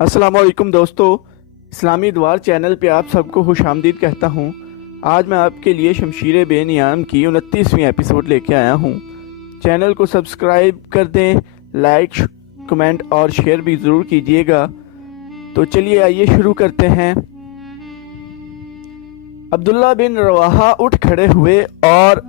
अस्सलाम वालेकुम दोस्तों, इस्लामी द्वार चैनल पे आप सबको खुश आमदीद कहता हूँ। आज मैं आपके लिए शमशीर बेनियाम की 29वीं एपिसोड लेके आया हूँ। चैनल को सब्सक्राइब कर दें, लाइक कमेंट और शेयर भी ज़रूर कीजिएगा। तो चलिए आइए शुरू करते हैं। अब्दुल्ला बिन रवाहा उठ खड़े हुए और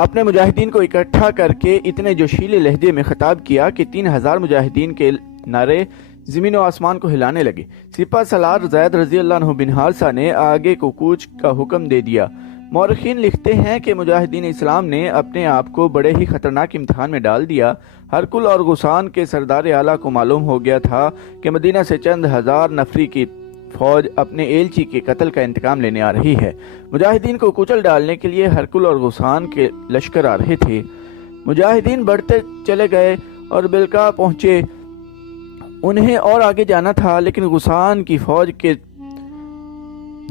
अपने मुजाहिदीन को इकट्ठा करके इतने जोशीले लहजे में खिताब किया कि 3000 मुजाहिदीन के नारे ज़मीन और आसमान को हिलाने लगे। सिपा सलार ज़ैद रज़ी अल्लाह अन्हु बिन हारिसा ने आगे को कूच का हुक्म दे दिया। मौरखीन लिखते हैं कि मुजाहिदीन इस्लाम ने अपने आप को बड़े ही खतरनाक इम्तिहान में डाल दिया। हरकुल और गुसान के सरदार आला को मालूम हो गया था कि मदीना से चंद हजार नफरी की फौज अपने एलची के कत्ल का इंतकाम लेने आ रही है। मुजाहिदीन को कुचल डालने के लिए हरकुल और गुसान के लश्कर आ रहे थे। मुजाहिदीन बढ़ते चले गए और बिलका पहुंचे। उन्हें और आगे जाना था, लेकिन गुसान की फौज के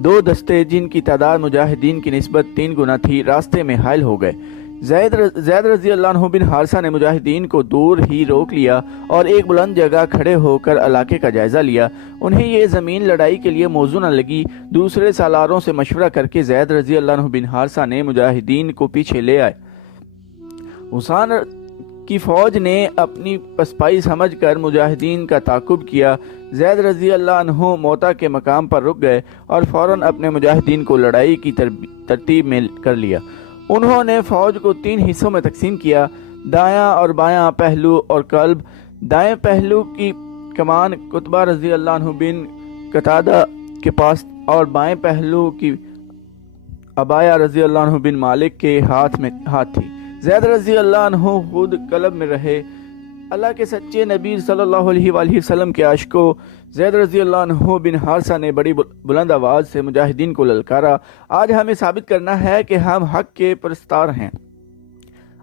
दो दस्ते, जिनकी तादाद मुजाहिदीन की निस्बत 3 गुना थी, रास्ते में हायल हो गए। ज़ैद रज़ी अल्लाह अन्हु बिन हारिसा ने मुजाहिदीन को दूर ही रोक लिया और एक बुलंद जगह खड़े होकर इलाके का जायजा लिया। उन्हें ये ज़मीन लड़ाई के लिए मौजू न लगी। दूसरे सालारों से मशवरा करके ज़ैद रज़ी अल्लाह अन्हु बिन हारिसा ने मुजाहिदीन को पीछे ले आए। हुसैन की फौज ने अपनी पसपाई समझकर मुजाहिदीन का ताकुब किया। ज़ैद रज़ी अल्लाह अन्हु मोता के मकाम पर रुक गए और फौरन अपने मुजाहिदीन को लड़ाई की तरतीब में कर लिया। उन्होंने फौज को 3 हिस्सों में तकसीम किया, दायां और बायां पहलू और कल्ब। दाएं पहलू की कमान कुतबा रज़ी अल्लाह अन्हु बिन कतादा के पास और बाएं पहलू की अबाया रज़ी अल्लाह अन्हु बिन मालिक के हाथ थी। ज़ैद रज़ी अल्लाह अन्हु खुद कलब में रहे। अल्लाह के सच्चे नबी सल्लल्लाहु अलैहि वसल्लम के आशिकों, ज़ैद रज़ी अल्लाह अन्हु बिन हारिसा ने बड़ी बुलंद आवाज़ से मुजाहिदीन को ललकारा। आज हमें साबित करना है कि हम हक के परस्तार हैं।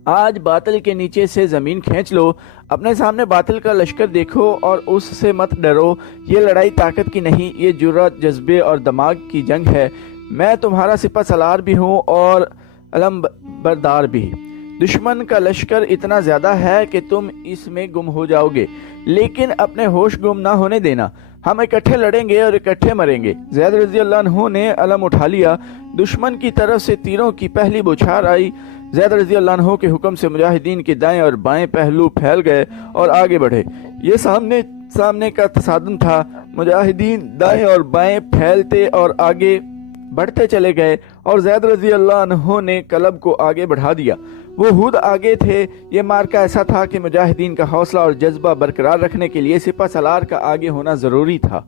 आज बातिल के नीचे से ज़मीन खींच लो। अपने सामने बातिल का लश्कर देखो और उससे मत डरो। ये लड़ाई ताकत की नहीं, ये जुर्रत, जज्बे और दिमाग की जंग है। मैं तुम्हारा सिपा सलार भी हूँ और अलम बरदार भी। दुश्मन का लश्कर इतना ज्यादा है कि तुम इसमें गुम हो जाओगे, लेकिन अपने होश गुम ना होने देना। हम इकट्ठे लड़ेंगे और इकट्ठे मरेंगे। ज़ैद रज़ी अल्लाह अन्हु ने अलम उठा लिया। दुश्मन की तरफ से तीरों की पहली बौछार आई। ज़ैद रज़ी अल्लाह अन्हु के हुक्म से मुजाहिदीन के दाएं और बाएं पहलू फैल गए और आगे बढ़े। ये सामने का तसादुम था। मुजाहिदीन दाएं और बाएं फैलते और आगे बढ़ते चले गए और ज़ैद रज़ी अल्लाह अन्हु ने कलब को आगे बढ़ा दिया। वो खुद आगे थे। ये मार्का ऐसा था कि मुजाहिदीन का हौसला और जज्बा बरकरार रखने के लिए सिपा सलार का आगे होना ज़रूरी था।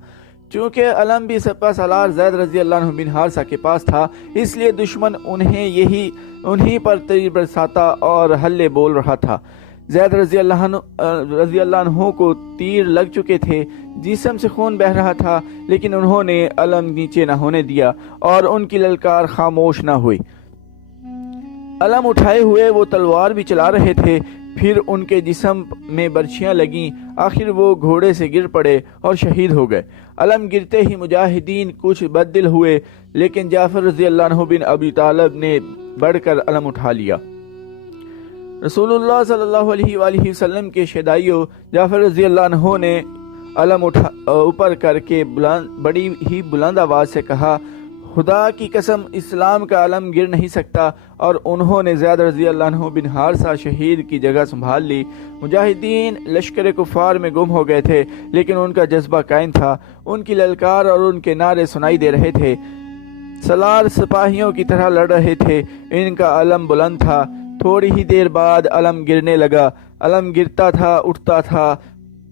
चूँकि अलम भी सिपा सलार ज़ैद रज़ी अल्लाह अन्हु बिन हारिसा के पास था, इसलिए दुश्मन उन्हीं पर तीर बरसाता और हल्ले बोल रहा था। ज़ैद रज़ी अल्लाह अन्हु को तीर लग चुके थे, जिस्म से खून बह रहा था, लेकिन उन्होंने अलम नीचे न होने दिया और उनकी ललकार खामोश न हुई। अलम उठाए हुए वो तलवार भी चला रहे थे। फिर उनके जिस्म में बर्छियां लगीं। आखिर वो घोड़े से गिर पड़े और शहीद हो गए। अलम गिरते ही मुजाहिदीन कुछ बददिल हुए, लेकिन जाफर रज़ी अल्लाह अन्हु बिन अबी तालिब ने बढ़कर अलम उठा लिया। रसूलुल्लाह सल्लल्लाहु अलैहि वसल्लम के शदाइयों जाफर रज़ी अल्लाह अन्हु ने अलम ऊपर करके बड़ी ही बुलंद आवाज़ से कहा, खुदा की कसम, इस्लाम का अलम गिर नहीं सकता। और उन्होंने ज़ैद रज़ी अल्लाह अन्हु बिन हारिसा शहीद की जगह संभाल ली। मुजाहिदीन लश्कर कुफार में गुम हो गए थे, लेकिन उनका जज्बा कायम था। उनकी ललकार और उनके नारे सुनाई दे रहे थे। सलार सिपाहियों की तरह लड़ रहे थे। इनका अलम बुलंद था। थोड़ी ही देर बाद अलम गिरने लगा। अलम गिरता था, उठता था।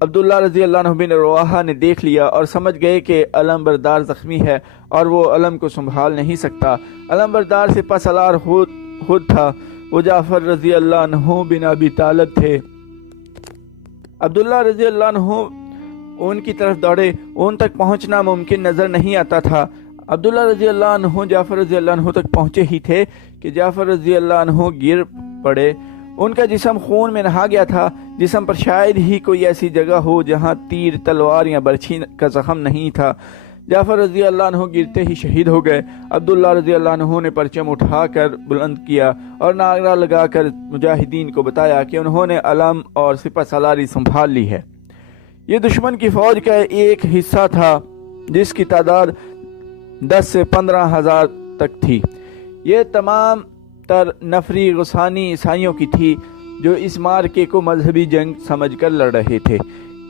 अब्दुल्ला रज़ी अल्लाह अन्हु बिन रवाहा ने देख लिया और समझ गए कि अलम बरदार जख्मी है और वो अलम को संभाल नहीं सकता। अलम बरदार सिपा सलार खुद था। वो जाफर रज़ी अल्लाह अन्हु बिन अबी तालिब थे। अब्दुल्ला रज़ी अल्लाह अन्हु उनकी तरफ दौड़े। उन तक पहुंचना मुमकिन नजर नहीं आता था। अब्दुल्ला रज़ी अल्लाह अन्हु जाफर रज़ी अल्लाह अन्हु तक पहुंचे ही थे कि जाफर रज़ी अल्लाह अन्हु गिर पड़े। उनका जिस्म खून में नहा गया था। जिस्म पर शायद ही कोई ऐसी जगह हो जहां तीर, तलवार या बर्छी का जख्म नहीं था। जाफर रज़ी अल्लाह अन्हु गिरते ही शहीद हो गए। अब्दुल्ला रज़ी अल्लाह अन्हु ने परचम उठाकर बुलंद किया और नारा लगाकर मुजाहिदीन को बताया कि उन्होंने अलम और सिपा सलारी संभाल ली है। یہ دشمن کی فوج کا ایک حصہ تھا جس کی تعداد 10 سے 15,000 تک تھی۔ یہ تمام تر نفری غسانی عیسائیوں کی تھی جو اس مارکے کو مذہبی جنگ سمجھ کر لڑ رہے تھے۔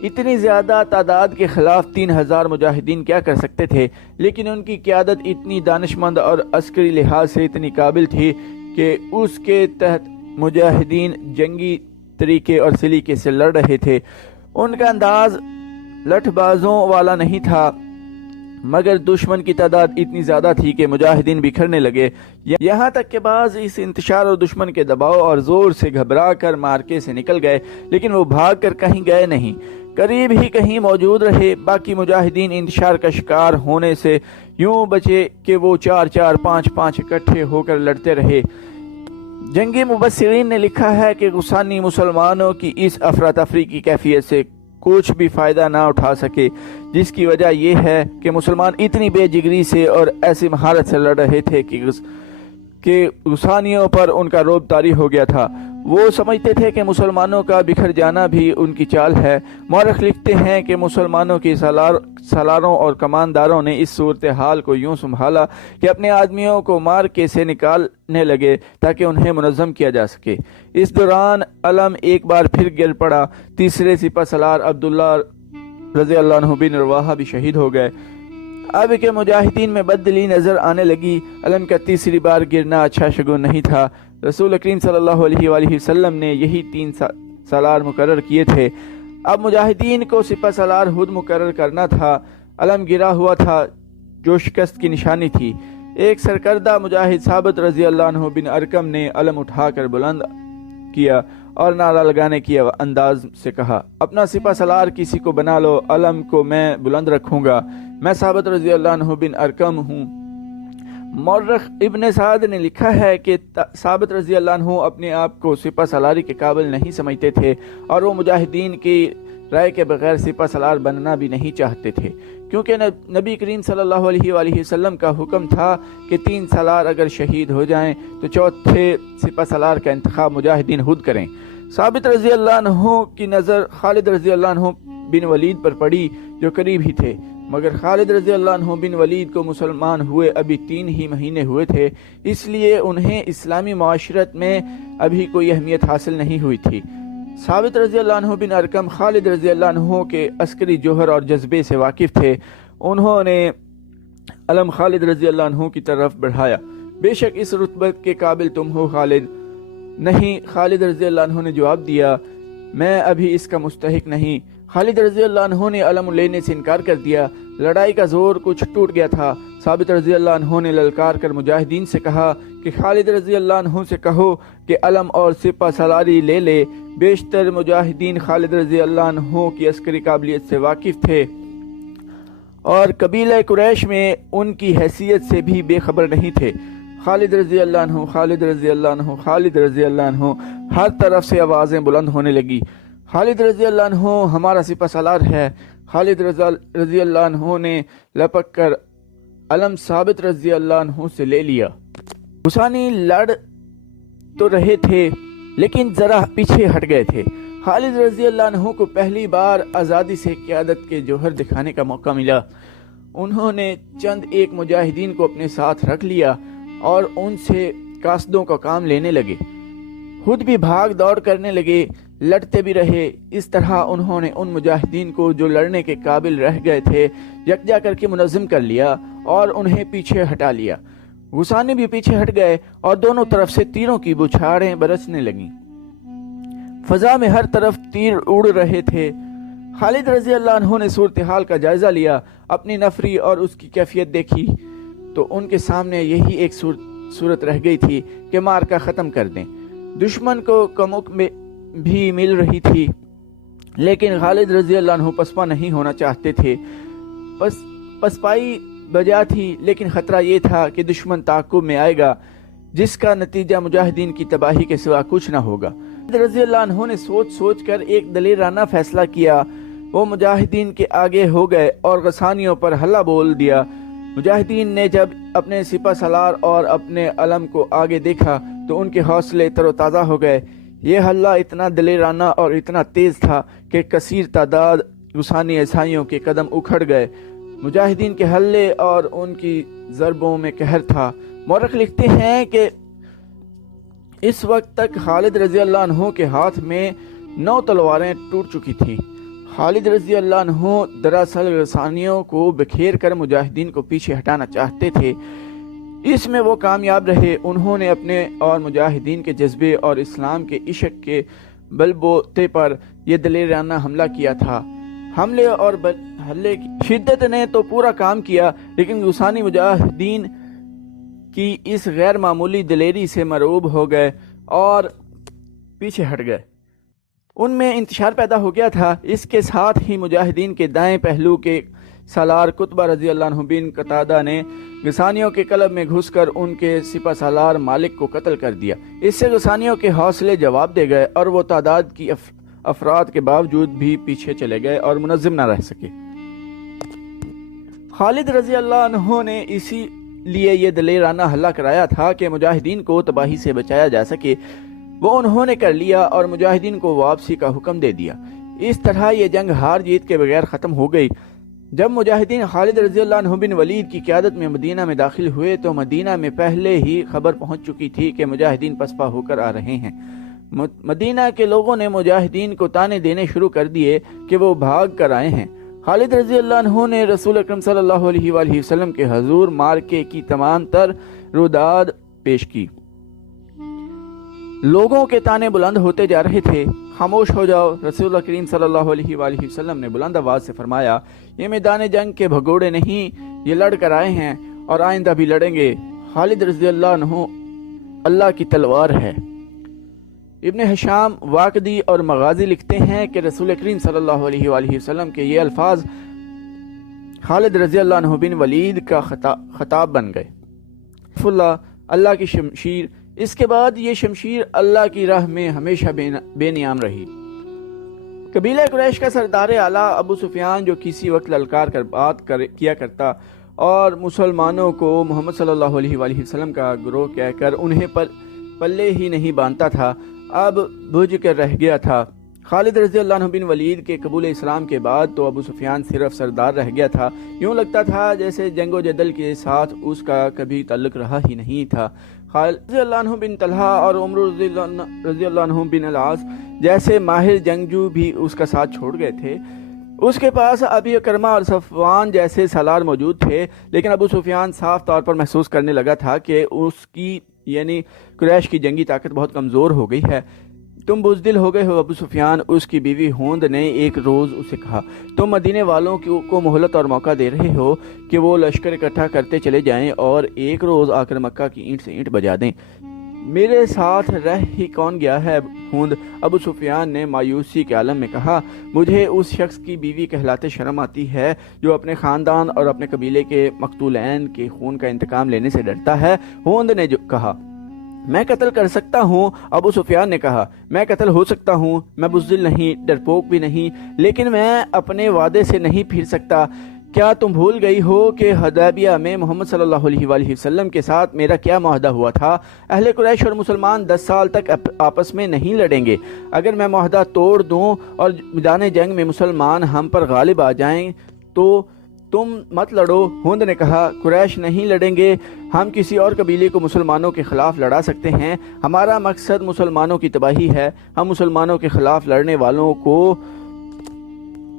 اتنی زیادہ تعداد کے خلاف 3,000 مجاہدین کیا کر سکتے تھے، لیکن ان کی قیادت اتنی دانشمند اور عسکری لحاظ سے اتنی قابل تھی کہ اس کے تحت مجاہدین جنگی طریقے اور سلیقے سے لڑ رہے تھے۔ ان کا انداز لٹھ بازوں والا نہیں تھا، مگر دشمن کی تعداد اتنی زیادہ تھی کہ مجاہدین بکھرنے لگے، یہاں تک کہ بعض اس انتشار اور دشمن کے دباؤ اور زور سے گھبرا کر مارکے سے نکل گئے، لیکن وہ بھاگ کر کہیں گئے نہیں، قریب ہی کہیں موجود رہے۔ باقی مجاہدین انتشار کا شکار ہونے سے یوں بچے کہ وہ 4 5 5 اکٹھے ہو کر لڑتے رہے۔ جنگی مبصرین نے لکھا ہے کہ غسانی مسلمانوں کی اس افراتفری کی کیفیت سے کچھ بھی فائدہ نہ اٹھا سکے، جس کی وجہ یہ ہے کہ مسلمان اتنی بے جگری سے اور ایسی مہارت سے لڑ رہے تھے کہ غسانیوں پر ان کا رعب طاری ہو گیا تھا۔ وہ سمجھتے تھے کہ مسلمانوں کا بکھر جانا بھی ان کی چال ہے۔ مورخ لکھتے ہیں کہ مسلمانوں کی سالاروں اور کمانداروں نے اس صورتحال کو یوں سنبھالا کہ اپنے آدمیوں کو مارکے سے نکالنے لگے تاکہ انہیں منظم کیا جا سکے۔ اس دوران علم ایک بار پھر گر پڑا۔ تیسرے سپہ سالار عبداللہ رضی اللہ عنہ بن رواحہ بھی شہید ہو گئے۔ اب کے مجاہدین میں بددلی نظر آنے لگی۔ علم کا تیسری بار گرنا اچھا شگون نہیں تھا۔ رسول کریم صلی اللہ علیہ وآلہ وسلم نے یہی 3 سالار مقرر کیے تھے۔ اب مجاہدین کو سپہ سالار خود مقرر کرنا تھا۔ علم گرا ہوا تھا جو شکست کی نشانی تھی۔ ایک سرکردہ مجاہد ثابت رضی اللہ عنہ بن ارقم نے علم اٹھا کر بلند کیا اور نعرہ لگانے کی انداز سے کہا، اپنا سپہ سالار کسی کو بنا لو، علم کو میں بلند رکھوں گا، میں ثابت رضی اللہ عنہ بن ارقم ہوں۔ مورخ ابن سعد نے لکھا ہے کہ ثابت رضی اللہ عنہ اپنے آپ کو سپہ سالاری کے قابل نہیں سمجھتے تھے اور وہ مجاہدین کی رائے کے بغیر سپہ سالار بننا بھی نہیں چاہتے تھے، کیونکہ نبی کریم صلی اللہ علیہ وآلہ وسلم کا حکم تھا کہ 3 سالار اگر شہید ہو جائیں تو چوتھے سپہ سالار کا انتخاب مجاہدین خود کریں۔ ثابت رضی اللہ عنہ کی نظر خالد رضی اللہ عنہ بن ولید پر پڑی جو قریب ہی تھے، مگر خالد رضی اللہ عنہ بن ولید کو مسلمان ہوئے ابھی 3 ہی مہینے ہوئے تھے، اس لیے انہیں اسلامی معاشرت میں ابھی کوئی اہمیت حاصل نہیں ہوئی تھی۔ ثابت رضی اللہ عنہ بن ارقم خالد رضی اللہ عنہ کے عسکری جوہر اور جذبے سے واقف تھے۔ انہوں نے علم خالد رضی اللہ عنہ کی طرف بڑھایا، بے شک اس رتبت کے قابل تم ہو خالد۔ نہیں، خالد رضی اللہ عنہ نے جواب دیا، میں ابھی اس کا مستحق نہیں۔ خالد رضی اللہ عنہ نے علم لینے سے انکار کر دیا۔ لڑائی کا زور کچھ ٹوٹ گیا تھا۔ ثابت رضی اللہ عنہ نے للکار کر مجاہدین سے کہا کہ خالد رضی اللہ عنہ سے کہو کہ علم اور سپہ سالاری لے لے۔ بیشتر مجاہدین خالد رضی اللہ عنہ کی عسکری قابلیت سے واقف تھے اور قبیلہ قریش میں ان کی حیثیت سے بھی بے خبر نہیں تھے۔ خالد رضی اللہ عنہ، خالد رضی اللہ عنہ، خالد رضی اللہ عنہ، ہر طرف سے آوازیں بلند ہونے لگی۔ خالد رضی اللہ عنہ ہمارا سپہ سالار ہے۔ خالد رضی اللہ عنہ نے لپک کر علم ثابت رضی اللہ عنہ سے لے لیا۔ غسانی لڑ تو رہے تھے لیکن ذرا پیچھے ہٹ گئے تھے۔ خالد رضی اللہ عنہ کو پہلی بار آزادی سے قیادت کے جوہر دکھانے کا موقع ملا۔ انہوں نے چند ایک مجاہدین کو اپنے ساتھ رکھ لیا اور ان سے قاصدوں کا کام لینے لگے، خود بھی بھاگ دوڑ کرنے لگے، لڑتے بھی رہے۔ اس طرح انہوں نے ان مجاہدین کو جو لڑنے کے قابل رہ گئے تھے یکجا کر کے منظم کر لیا اور انہیں پیچھے ہٹا لیا۔ غسانی بھی پیچھے ہٹ گئے اور دونوں طرف سے تیروں کی بچھاڑیں برسنے لگیں۔ فضا میں ہر طرف تیر اڑ رہے تھے۔ خالد رضی اللہ عنہ نے صورتحال کا جائزہ لیا، اپنی نفری اور اس کی کیفیت دیکھی تو ان کے سامنے یہی ایک صورت رہ گئی تھی کہ مارکا ختم کر دیں۔ دشمن کو کمک میں بھی مل رہی تھی لیکن خالد رضی اللہ عنہ پسپا نہیں ہونا چاہتے تھے۔ پسپائی بجا تھی لیکن خطرہ یہ تھا کہ دشمن تعاقب میں آئے گا جس کا نتیجہ مجاہدین کی تباہی کے سوا کچھ نہ ہوگا۔ خالد رضی اللہ عنہ نے سوچ کر ایک دلیرانہ فیصلہ کیا۔ وہ مجاہدین کے آگے ہو گئے اور غسانیوں پر حلہ بول دیا۔ مجاہدین نے جب اپنے سپہ سالار اور اپنے علم کو آگے دیکھا تو ان کے حوصلے تر و تازہ ہو گئے۔ یہ حلہ اتنا دلیرانہ اور اتنا تیز تھا کہ کثیر تعداد गुसानी ईसाइयों के कदम उखड़ गए। मुजाहिदीन के हल्ले और उनकी ज़रबों में कहर था। मौरख लिखते हैं कि इस वक्त तक खालिद रज़ी अल्लाह अन्हु के हाथ में 9 तलवारें टूट चुकी थीं। खालिद रज़ी अल्लाह अन्हु दरअसल गसानियों को बिखेर कर मुजाहिदीन को पीछे हटाना चाहते थे। इसमें वो कामयाब रहे। उन्होंने अपने और मुजाहिदीन के जज्बे और इस्लाम के इश्क के बलबूते पर यह दलेराना हमला किया था। हमले और हल्ले की शिद्दत ने तो पूरा काम किया, लेकिन गुसानी मुजाहिदीन की इस गैर मामूली दिलेरी से मरूब हो गए और पीछे हट गए। उनमें इंतशार पैदा हो गया था। इसके साथ ही मुजाहिदीन के दाएं पहलू के सालार कुतबा रज़ी अल्लाह अन्हु बिन कतादा ने गसानियों के क्लब में घुसकर उनके सिपा सालार मालिक को कत्ल कर दिया। इससे गसानियों के हौसले जवाब दे गए और वो तादाद की अफराद के बावजूद भी पीछे चले गए और मुनज़्ज़म न रह सके। खालिद रज़ी अल्लाह अन्हु ने इसीलिए ये दलेराना हल्ला कराया था कि मुजाहिदीन को तबाही से बचाया जा सके। वो उन्होंने कर लिया और मुजाहिदीन को वापसी का हुक्म दे दिया। इस तरह ये जंग हार जीत के बगैर ख़त्म हो गई। जब मुजाहिदीन खालिद रज़ी अल्लाह अन्हु बिन वलीद की क़यादत में मदीना में दाखिल हुए तो मदीना में पहले ही खबर पहुंच चुकी थी कि मुजाहिदीन पसपा होकर आ रहे हैं। मदीना के लोगों ने मुजाहिदीन को ताने देने शुरू कर दिए कि वो भाग कर आए हैं। खालिद रज़ी अल्लाह अन्हु ने रसूल अकरम सल्लल्लाहु अलैहि वसल्लम के हुजूर मार्के की तमाम तर रुदाद पेश की। लोगों के ताने बुलंद होते जा रहे थे। खामोश हो जाओ। रसूल करीम सल्लल्लाहु अलैहि वसल्लम ने बुलंद आवाज से फरमाया, ये मैदान जंग के भगोड़े नहीं, ये लड़ कर आए हैं और आइंदा भी लड़ेंगे। खालिद रज़ी अल्लाह अन्हु अल्लाह की तलवार है। इब्न हिशाम वाकदी और मगाजी लिखते हैं कि रसूल करीम सल्लल्लाहु अलैहि वसल्लम के ये अल्फाज खालिद रज़ी अल्लाह अन्हु बिन वलीद का खताब बन गए। अल्लाह की शमशीर। इसके बाद ये शमशीर अल्लाह की राह में हमेशा बेनियाम रही। कबीला कुरैश का सरदार आला अबू सुफियान, जो किसी वक्त ललकार कर बात किया करता और मुसलमानों को मोहम्मद सल्लल्लाहु अलैहि वसल्लम का गिरोह कहकर उन्हें पल्ले ही नहीं बांधता था, अब बुझ कर रह गया था। खालिद रज़ी अल्लाह अन्हु बिन वलीद के कबूल इस्लाम के बाद तो अबू सुफियान सिर्फ सरदार रह गया था। यूँ लगता था जैसे जंगो जदल के साथ उसका कभी ताल्लुक रहा ही नहीं था। खालिद रज़ी अल्लाह अन्हु बिन तलहा और उमर रज़ी अल्लाह अन्हु बिन अल-आस जैसे माहिर जंगजू भी उसका साथ छोड़ गए थे। उसके पास अबी अकरमा और सफवान जैसे सालार मौजूद थे, लेकिन अबू सुफियान साफ तौर पर महसूस करने लगा था कि उसकी यानी कुरैश की जंगी ताकत बहुत कमज़ोर हो गई है। तुम बुज़दिल हो गए हो अबू सुफियान, उसकी बीवी होंद ने एक रोज़ उसे कहा। तुम मदीने वालों को मोहलत और मौका दे रहे हो कि वो लश्कर इकट्ठा करते चले जाएं और एक रोज़ आकर मक्का की ईंट से ईंट बजा दें। मेरे साथ रह ही कौन गया है होंद? अबू सुफियान ने मायूसी के आलम में कहा, मुझे उस शख्स की बीवी कहलाते शर्म आती है जो अपने ख़ानदान और अपने कबीले के मकतूलैन के खून का इंतकाम लेने से डरता है। होंद ने जो कहा, मैं कत्ल कर सकता हूँ। अबू सुफियान ने कहा, मैं कत्ल हो सकता हूँ, मैं बुज़दिल नहीं, डरपोक भी नहीं, लेकिन मैं अपने वादे से नहीं फिर सकता। क्या तुम भूल गई हो कि हदैबिया में मोहम्मद सल्लल्लाहु अलैहि वसल्लम के साथ मेरा क्या मुआहदा हुआ था? अहले कुरैश और मुसलमान 10 साल तक आपस में नहीं लड़ेंगे। अगर मैं मुआहदा तोड़ दूं और मैदान जंग में मुसलमान हम पर गालिब आ जाएं तो तुम मत लड़ो। होंद ने कहा, कुरैश नहीं लड़ेंगे, हम किसी और कबीले को मुसलमानों के खिलाफ लड़ा सकते हैं। हमारा मकसद मुसलमानों की तबाही है। हम मुसलमानों के खिलाफ लड़ने वालों को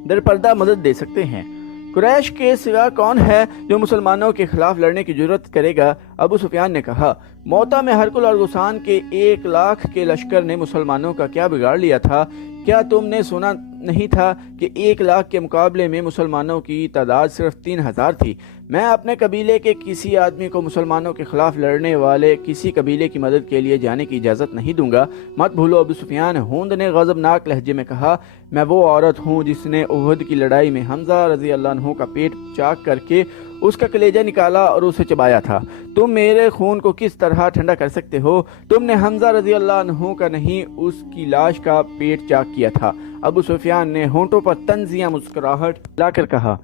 दरपर्दा मदद दे सकते हैं। कुरैश के सिवा कौन है जो मुसलमानों के खिलाफ लड़ने की जुर्रत करेगा? अबू सुफियान ने कहा, मौता में हरकुल और गुसान के 1 लाख के लश्कर ने मुसलमानों का क्या बिगाड़ लिया था? क्या तुमने सुना नहीं था कि 1 लाख के मुकाबले में मुसलमानों की तादाद सिर्फ 3000 थी? मैं अपने कबीले के किसी आदमी को मुसलमानों के खिलाफ लड़ने वाले किसी कबीले की मदद के लिए जाने की इजाज़त नहीं दूंगा। मत भूलो अबू सुफियान। होंद ने गज़बनाक लहजे में कहा, मैं वो औरत हूँ जिसने उहद की लड़ाई में हमजा रज़ी अल्लाह अन्हु का पेट चाक करके उसका कलेजा निकाला और उसे चबाया था। तुम मेरे खून को किस तरह ठंडा कर सकते हो? तुमने हमजा रज़ी अल्लाह अन्हु का नहीं, उसकी लाश का पेट चाक किया था। अबू सुफियान ने होंठों पर तंजिया मुस्कुराहट लाकर कहा,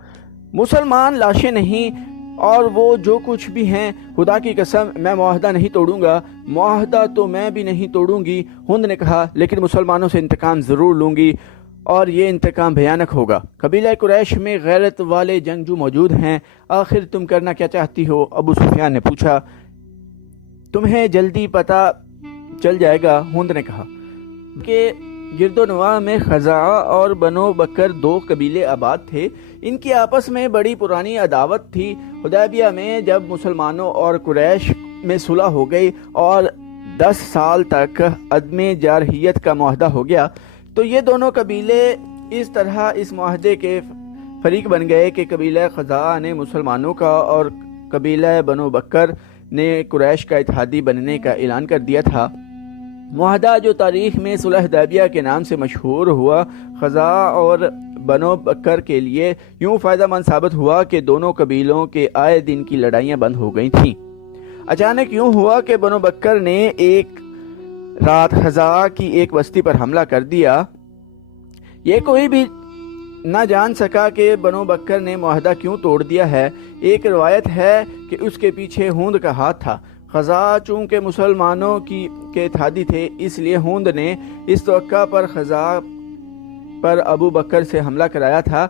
मुसलमान लाशें नहीं और वो जो कुछ भी हैं, खुदा की कसम मैं मुआहदा नहीं तोड़ूंगा। मुआहदा तो मैं भी नहीं तोड़ूंगी। हुंद ने कहा, लेकिन मुसलमानों से इंतकाम ज़रूर लूंगी। اور یہ انتقام بھیانک ہوگا۔ قبیلہ قریش میں غیرت والے جنگجو موجود ہیں، آخر تم کرنا کیا چاہتی ہو؟ ابو سفیان نے پوچھا۔ تمہیں جلدی پتہ چل جائے گا، ہند نے کہا کہ گرد و نواح میں خزاعہ اور بنو بکر دو قبیلے آباد تھے، ان کی آپس میں بڑی پرانی عداوت تھی۔ حدیبیہ میں جب مسلمانوں اور قریش میں صلح ہو گئی اور 10 سال تک عدم جارحیت کا معاہدہ ہو گیا تو یہ دونوں قبیلے اس طرح اس معاہدے کے فریق بن گئے کہ قبیلہ خزاعہ نے مسلمانوں کا اور قبیلہ بنو بکر نے قریش کا اتحادی بننے کا اعلان کر دیا تھا۔ معاہدہ جو تاریخ میں صلح حدیبیہ کے نام سے مشہور ہوا، خزاعہ اور بنو بکر کے لیے یوں فائدہ مند ثابت ہوا کہ دونوں قبیلوں کے آئے دن کی لڑائیاں بند ہو گئی تھیں۔ اچانک یوں ہوا کہ بنو بکر نے ایک رات خزاعہ کی ایک بستی پر حملہ کر دیا۔ یہ کوئی بھی نہ جان سکا کہ بنو بکر نے معاہدہ کیوں توڑ دیا ہے۔ ایک روایت ہے کہ اس کے پیچھے ہند کا ہاتھ تھا۔ خزاعہ چونکہ مسلمانوں کے اتحادی تھے، اس لیے ہند نے اس توقع پر خزاعہ پر ابو بکر سے حملہ کرایا تھا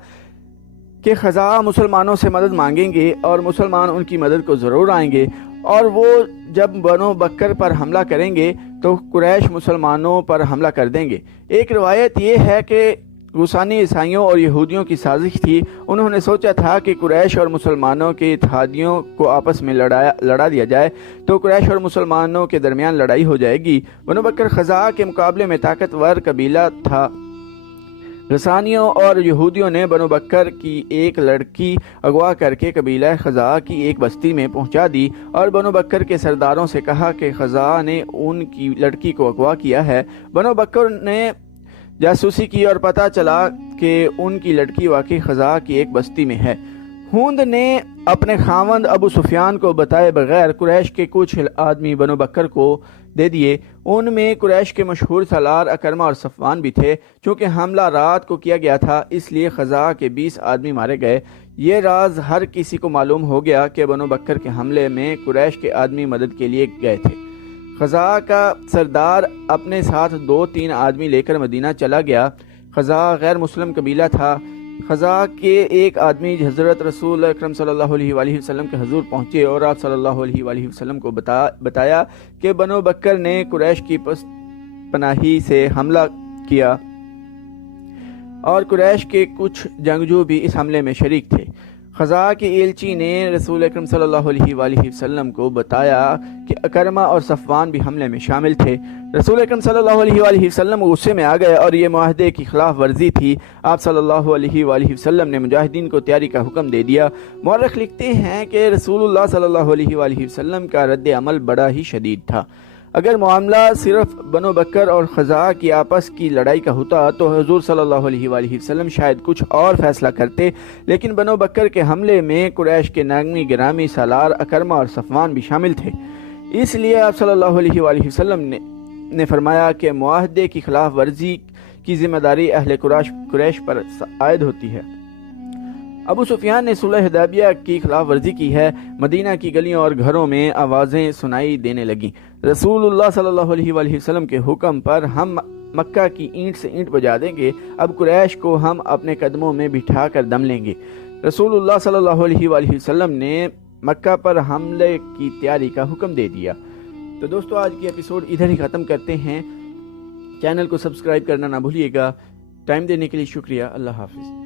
کہ خزاعہ مسلمانوں سے مدد مانگیں گے اور مسلمان ان کی مدد کو ضرور آئیں گے، اور وہ جب بنو بکر پر حملہ کریں گے تو قریش مسلمانوں پر حملہ کر دیں گے۔ ایک روایت یہ ہے کہ غسانی عیسائیوں اور یہودیوں کی سازش تھی۔ انہوں نے سوچا تھا کہ قریش اور مسلمانوں کے اتحادیوں کو آپس میں لڑا دیا جائے تو قریش اور مسلمانوں کے درمیان لڑائی ہو جائے گی۔ بنو بکر خزاعہ کے مقابلے میں طاقتور قبیلہ تھا۔ غسانیوں اور یہودیوں نے بنو بکر کی ایک لڑکی اغوا کر کے قبیلہ خزاعہ کی ایک بستی میں پہنچا دی اور بنو بکر کے سرداروں سے کہا کہ خزاعہ نے ان کی لڑکی کو اغوا کیا ہے۔ بنو بکر نے جاسوسی کی اور پتہ چلا کہ ان کی لڑکی واقعی خزاعہ کی ایک بستی میں ہے۔ ہند نے اپنے خاوند ابو سفیان کو بتائے بغیر قریش کے کچھ آدمی بنو بکر کو دے دیے۔ ان میں قریش کے مشہور سالار اکرمہ اور صفوان بھی تھے۔ چونکہ حملہ رات کو کیا گیا تھا اس لیے خزاعہ کے 20 آدمی مارے گئے۔ یہ راز ہر کسی کو معلوم ہو گیا کہ بنو بکر کے حملے میں قریش کے آدمی مدد کے لیے گئے تھے۔ خزاعہ کا سردار اپنے ساتھ 2-3 آدمی لے کر مدینہ چلا گیا۔ خزاعہ غیر مسلم قبیلہ تھا۔ خزاعہ کے ایک آدمی حضرت رسول اکرم صلی اللہ علیہ وآلہ وسلم کے حضور پہنچے اور آپ صلی اللہ علیہ وآلہ وسلم کو بتایا کہ بنو بکر نے قریش کی پناہی سے حملہ کیا اور قریش کے کچھ جنگجو بھی اس حملے میں شریک تھے۔ خزاعہ کے ایلچی نے رسول اکرم صلی اللہ علیہ وآلہ وسلم کو بتایا کہ اکرمہ اور صفوان بھی حملے میں شامل تھے۔ رسول اکرم صلی اللہ علیہ وآلہ وسلم غصے میں آ گئے اور یہ معاہدے کی خلاف ورزی تھی۔ آپ صلی اللہ علیہ وآلہ وسلم نے مجاہدین کو تیاری کا حکم دے دیا۔ مورخ لکھتے ہیں کہ رسول اللہ صلی اللہ علیہ وآلہ وسلم کا رد عمل بڑا ہی شدید تھا۔ اگر معاملہ صرف بنو بکر اور خزاعہ کی آپس کی لڑائی کا ہوتا تو حضور صلی اللہ علیہ وآلہ وسلم شاید کچھ اور فیصلہ کرتے، لیکن بنو بکر کے حملے میں قریش کے نامی گرامی سالار اکرمہ اور صفوان بھی شامل تھے۔ اس لیے آپ صلی اللہ علیہ وآلہ وسلم نے فرمایا کہ معاہدے کی خلاف ورزی کی ذمہ داری اہل قریش پر عائد ہوتی ہے۔ ابو سفیان نے صلح حدیبیہ کی خلاف ورزی کی ہے۔ مدینہ کی گلیوں اور گھروں میں آوازیں سنائی دینے لگیں، رسول اللہ صلی اللہ علیہ وآلہ وسلم کے حکم پر ہم مکہ کی اینٹ سے اینٹ بجا دیں گے، اب قریش کو ہم اپنے قدموں میں بٹھا کر دم لیں گے۔ رسول اللہ صلی اللہ علیہ وآلہ وسلم نے مکہ پر حملے کی تیاری کا حکم دے دیا۔ تو دوستو آج کی ایپیسوڈ ادھر ہی ختم کرتے ہیں۔ چینل کو سبسکرائب کرنا نہ بھولیے گا۔ ٹائم دینے کے لیے شکریہ۔ اللہ حافظ۔